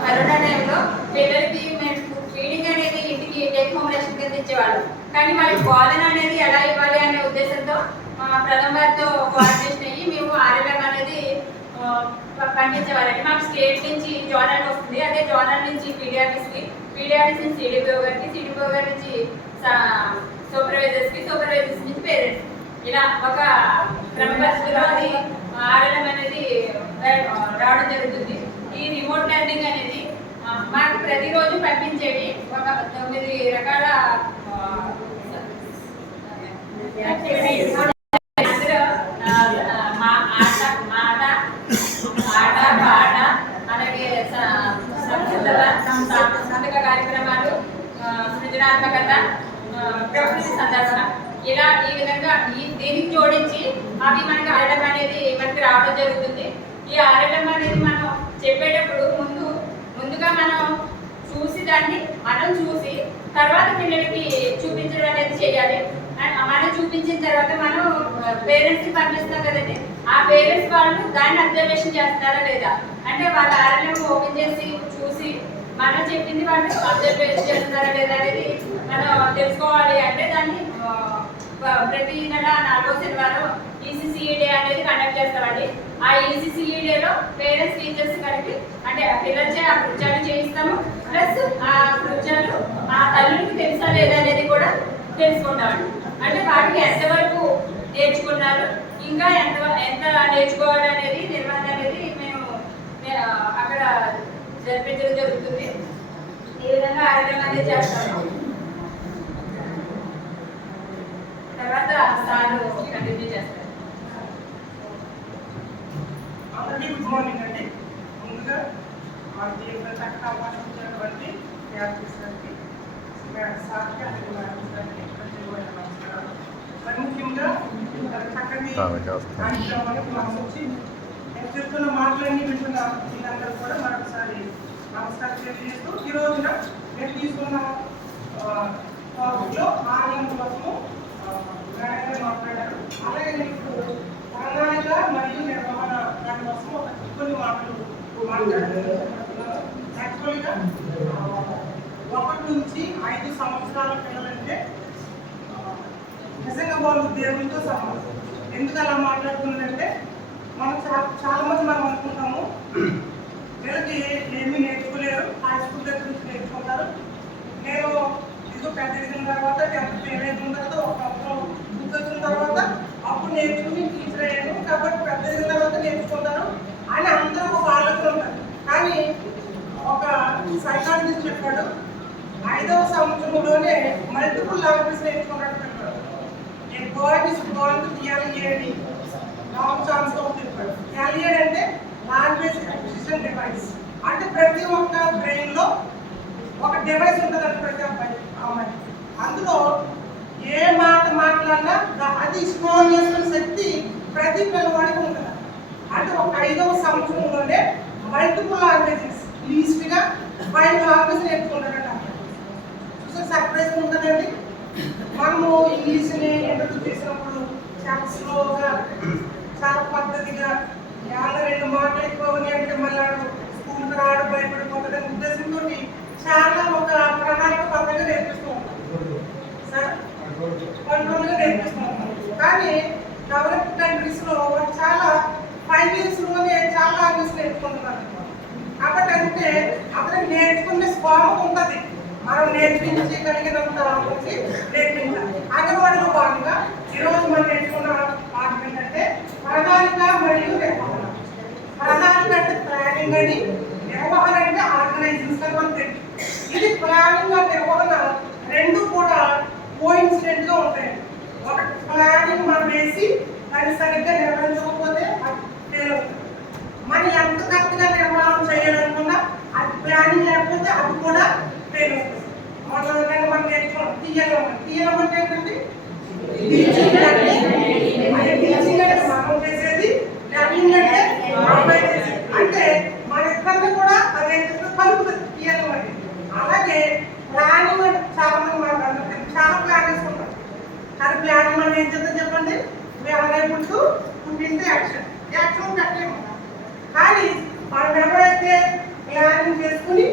Corona టైంలో పిల్లలకి మేము ఫీడింగ్ అనేది ఇంటికి టేక్ హోమ్ రేషన్ కింద ఇచ్చేవాళ్ళం. కానీ వాళ్ళకి బోధన అనేది ఎలా ఇవ్వాలి అనే ఉద్దేశంతో ప్రథమ వారితో కోఆర్డినేషన్ అయ్యి మేము ఆర్ఎల్ఎం అనేది పంపించేవాళ్ళండి. మాకు స్టేట్ నుంచి జోనల్ వస్తుంది. అదే జోనల్ నుంచి పీడియాట్రిక్స్కి, పీడియాట్రిక్స్ నుంచి సిడిపిఓ గారికి, సిడిపిఓ గారి నుంచి సూపర్వైజర్స్ నుంచి పేరెంట్స్, ఇలా ఒక క్రమ పరిస్థితిలో అది ఆర్ఎల్ఎం అనేది రావడం జరుగుతుంది. ఈ రిమోట్ లెర్నింగ్ అనేది మాకు ప్రతిరోజు పంపించేవి ఒక 9 రకాల అందులో మాట పాట అలాగే సాంస్కృతిక కార్యక్రమాలు, సృజనాత్మకత, ప్రకృతి సందర్శన, ఇలా ఈ విధంగా దీనికి జోడించి అవి మనకి ఆడడం అనేది మనకి రావడం జరుగుతుంది. ఈ ఆడడం అనేది మనం చెప్పేటప్పుడు ముందుగా మనం దాన్ని మనం చూసి తర్వాత పిల్లలకి చూపించడం అనేది చేయాలి. అండ్ మనం చూపించిన తర్వాత మనం పేరెంట్స్కి పంపిస్తాం కదండి, ఆ పేరెంట్స్ వాళ్ళు దాన్ని అబ్జర్వేషన్ చేస్తారా లేదా, అంటే వాళ్ళ ఆర్ఎల్ఎం ఓపెన్ చేసి చూసి మనం చెప్పింది వాళ్ళు అబ్జర్వేషన్ చేస్తున్నారా లేదా అనేది మనం తెలుసుకోవాలి. అంటే దాన్ని ప్రతి నెల 4వ శనివారం ఈసీసీఈ డే అనేది కండక్ట్ చేస్తామండి. ఆ ఈసీసీఈ డేలో పేరెంట్స్ టీచర్స్ కలిపి అంటే పిల్లలచే ఆ నృత్యాలు చేయిస్తాము, ప్లస్ ఆ నృత్యాలు ఆ తల్లులకి తెలుసా లేదా అనేది కూడా తెలుసుకుంటామండి. అంటే వాటికి ఎంతవరకు నేర్చుకున్నారు, ఇంకా ఎంత నేర్చుకోవాలి అనేది నిర్వహణ అనేది మేము అక్కడ జరిపించడం జరుగుతుంది. ఈ విధంగా ఆరోగ్యం అనేది చేస్తాము. తర్వాత సార్లు కంటిన్యూ చేస్తారు. అందరికీ గుడ్ మార్నింగ్ అండి. ముందుగా మాకు చక్కగా అవకాశం ఇచ్చినటువంటి సార్కి నమస్కారాలు. మరి ముఖ్యంగా చక్కటి కార్యక్రమానికి మనం వచ్చి నేను చెప్తున్న మాటలన్నీ వింటున్న వీళ్ళందరూ కూడా మరొకసారి నమస్కారం తెలియజేస్తూ, ఈ రోజున నేను తీసుకున్న టాపిక్లో ఆర్ఎం కోసము మాట్లాడారు. అలాగే ఇప్పుడు ప్రణాళిక మరియు నిర్వహణ దాని కోసం కొన్ని మాటలు మాట్లాడుతున్నాను. యాక్చువల్గా 1 నుంచి 5 సంవత్సరాల పిల్లలంటే నిజంగా వాళ్ళు దేవునితో సమానం. ఎందుకు అలా మాట్లాడుతున్నారంటే మనం చాలా మంది మనం అనుకుంటాము వీళ్ళకి ఏమీ నేర్చుకోలేరు, హై స్కూల్ దగ్గర నుంచి నేర్చుకుంటారు. నేను ఇదిగో పెద్ద ఎదిగిన తర్వాత 10th ఫెయిల్ అయిన తర్వాత ఒక సంవత్సరం బుక్ వచ్చిన తర్వాత అప్పుడు నేర్చుకుని టీచర్ అయ్యాను కాబట్టి పెద్ద ఎదిగిన తర్వాత నేర్చుకుంటాను అని అందరూ ఒక ఆలోచన ఉంటారు. కానీ ఒక సైకాలజిస్ట్ చెప్పాడు 5వ సంవత్సరంలోనే మల్టిపుల్ లాంగ్వేజ్ నేర్చుకున్నట్టు చెప్పాడు. A boy is born to LED not chance of చెప్పాడు. ఎల్ఈడి అంటే లాంగ్వేజ్ అక్విజిషన్ డివైస్. అంటే ప్రతి ఒక్క బ్రెయిన్ లో ఒక డివైస్ ఉంటుందండి ప్రతి అమ్మాయి. అందులో ఏ మాట మాట్లాడినా అది స్టోర్ చేసుకునే శక్తి ప్రతి పిల్లవాడికి ఉంటుంది. అంటే ఒక 5వ సంవత్సరంలోనే మల్టిపుల్ లాంగ్వేజెస్ ఈజీగా 5 లాంగ్వేజ్ నేర్చుకుంటారట. చూసే సర్ప్రైజ్ ఉంటుందండి. మనము ఇంగ్లీష్ని ఇంట్రడ్యూస్ చేసినప్పుడు చాలా స్లోగా చాలా పద్ధతిగా 2 మాటలు ఎక్కువ అంటే మళ్ళీ స్కూల్కి రావడం భయపడిపోతుందనే ఉద్దేశంతో చాలా ఒక ప్రణాళిక పద్ధతిగా నేర్పిస్తూ ఉంటాం సార్, కంట్రోల్గా నేర్పిస్తూ ఉంటాం. కానీ డెవలప్డ్ కంట్రీస్లో చాలా 5 ఇయర్స్లోనే చాలా లాంగ్వేజ్ నేర్చుకుంటున్నారు. కాబట్టి అంటే అతనికి నేర్చుకునే స్వామం ఉంటుంది, మనం నేర్పించగలిగినంత మంచి నేర్పించాలి. అంగన్వాడీలో భాగంగా ఈరోజు మనం నేర్చుకున్న పాఠం ఏంటంటే ప్రణాళిక మరియు నిర్వహణ. ప్రణాళిక అంటే ప్లానింగ్ అని, నిర్వహణ అంటే ఆర్గనైజింగ్స్ అని మనకు తెలుసు. ఇది ప్లానింగ్ అండ్ నిర్వహణ 2 కూడా కోఇన్సిడెంట్ గా ఉంటాయి. ఒక ప్లానింగ్ మనం వేసి దాన్ని సరిగ్గా నిర్వహించకపోతే అది ఫెయిల్ అవుతుంది. మనం ఎంత కరెక్ట్గా నిర్వహణ చేయాలనుకున్నా అది ప్లానింగ్ లేకపోతే అది కూడా ఫెయిల్ అవుతుంది. మనం నేర్చుకోవాలి తీయడం అంటే ఏంటంటే మనం చేసేది, ప్లానింగ్ అంటే అమ్మాయి చేసేది. అంటే మన ఇద్దరిని కూడా అదే కలుపుతుంది తీయడం అంటే. అలాగే ప్లానింగ్ అంటే చాలా మంది మాట్లాడుతుంటారు, చాలా ప్లాన్ చేసుకుంటారు. కానీ ప్లానింగ్ మనం ఏం చేద్దాం చెప్పండి, అవైలబుల్ యాక్షన్ పెట్టలేము. కానీ మనం ఎవరైతే ప్లానింగ్ చేసి చేసుకుని